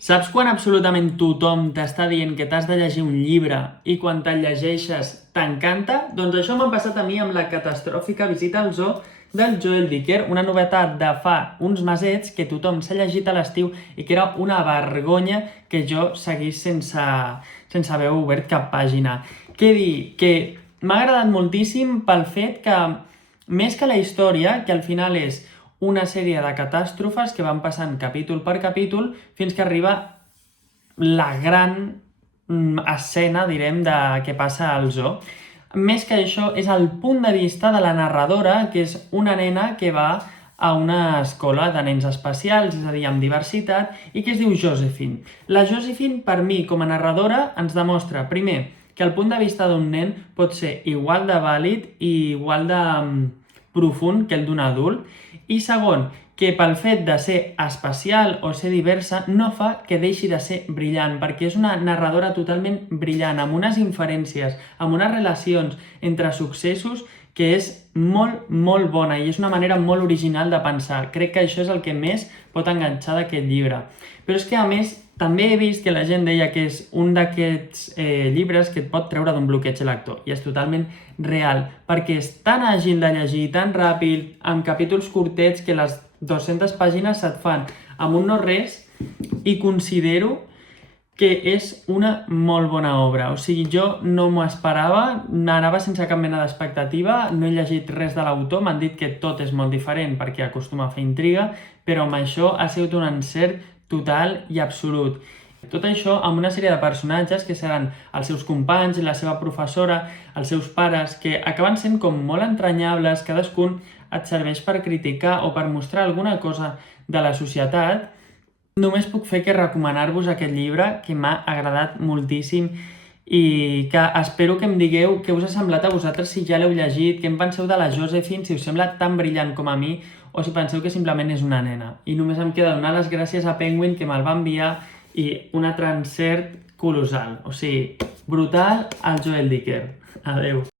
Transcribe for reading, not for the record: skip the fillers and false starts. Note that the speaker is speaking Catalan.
Saps quan absolutament tothom t'està dient que t'has de llegir un llibre i quan te'l llegeixes t'encanta? Doncs això m'ha passat a mi amb la catastròfica Visita al Zoo del Joel Dicker, una novetat de fa uns mesets que tothom s'ha llegit a l'estiu i que era una vergonya que jo seguís sense haver obert cap pàgina. Què dir? Que m'ha agradat moltíssim pel fet que, més que la història, que al final és una sèrie de catàstrofes que van passant capítol per capítol fins que arriba la gran escena, direm, de què passa al zoo. Més que això, és el punt de vista de la narradora, que és una nena que va a una escola de nens especials, és a dir, amb diversitat, i que es diu Josephine. La Josephine, per mi, com a narradora, ens demostra, primer, que el punt de vista d'un nen pot ser igual de vàlid i igual de profund que el d'un adult, i segon, que pel fet de ser especial o ser diversa no fa que deixi de ser brillant, perquè és una narradora totalment brillant, amb unes inferències, amb unes relacions entre successos que és molt, molt bona i és una manera molt original de pensar. Crec que això és el que més pot enganxar d'aquest llibre. Però és que, a més, també he vist que la gent deia que és un d'aquests llibres que et pot treure d'un bloqueig lector. I és totalment real, perquè és tan àgil de llegir, tan ràpid, amb capítols curtets que les 200 pàgines se't fan amb un no-res, i considero que és una molt bona obra. O sigui, jo no m'ho esperava, anava sense cap mena d'expectativa, no he llegit res de l'autor, m'han dit que tot és molt diferent perquè acostuma a fer intriga, però amb això ha sigut un encert total i absolut. Tot això amb una sèrie de personatges que seran els seus companys, la seva professora, els seus pares, que acaben sent com molt entranyables, cadascun et serveix per criticar o per mostrar alguna cosa de la societat. Només puc fer que recomanar-vos aquest llibre, que m'ha agradat moltíssim i que espero que em digueu què us ha semblat a vosaltres si ja l'heu llegit, què en penseu de la Josephine, si us sembla tan brillant com a mi o si penseu que simplement és una nena. I només em queda donar les gràcies a Penguin, que me'l va enviar, i un altre encert colossal. O sigui, brutal al Joel Dicker. Adeu.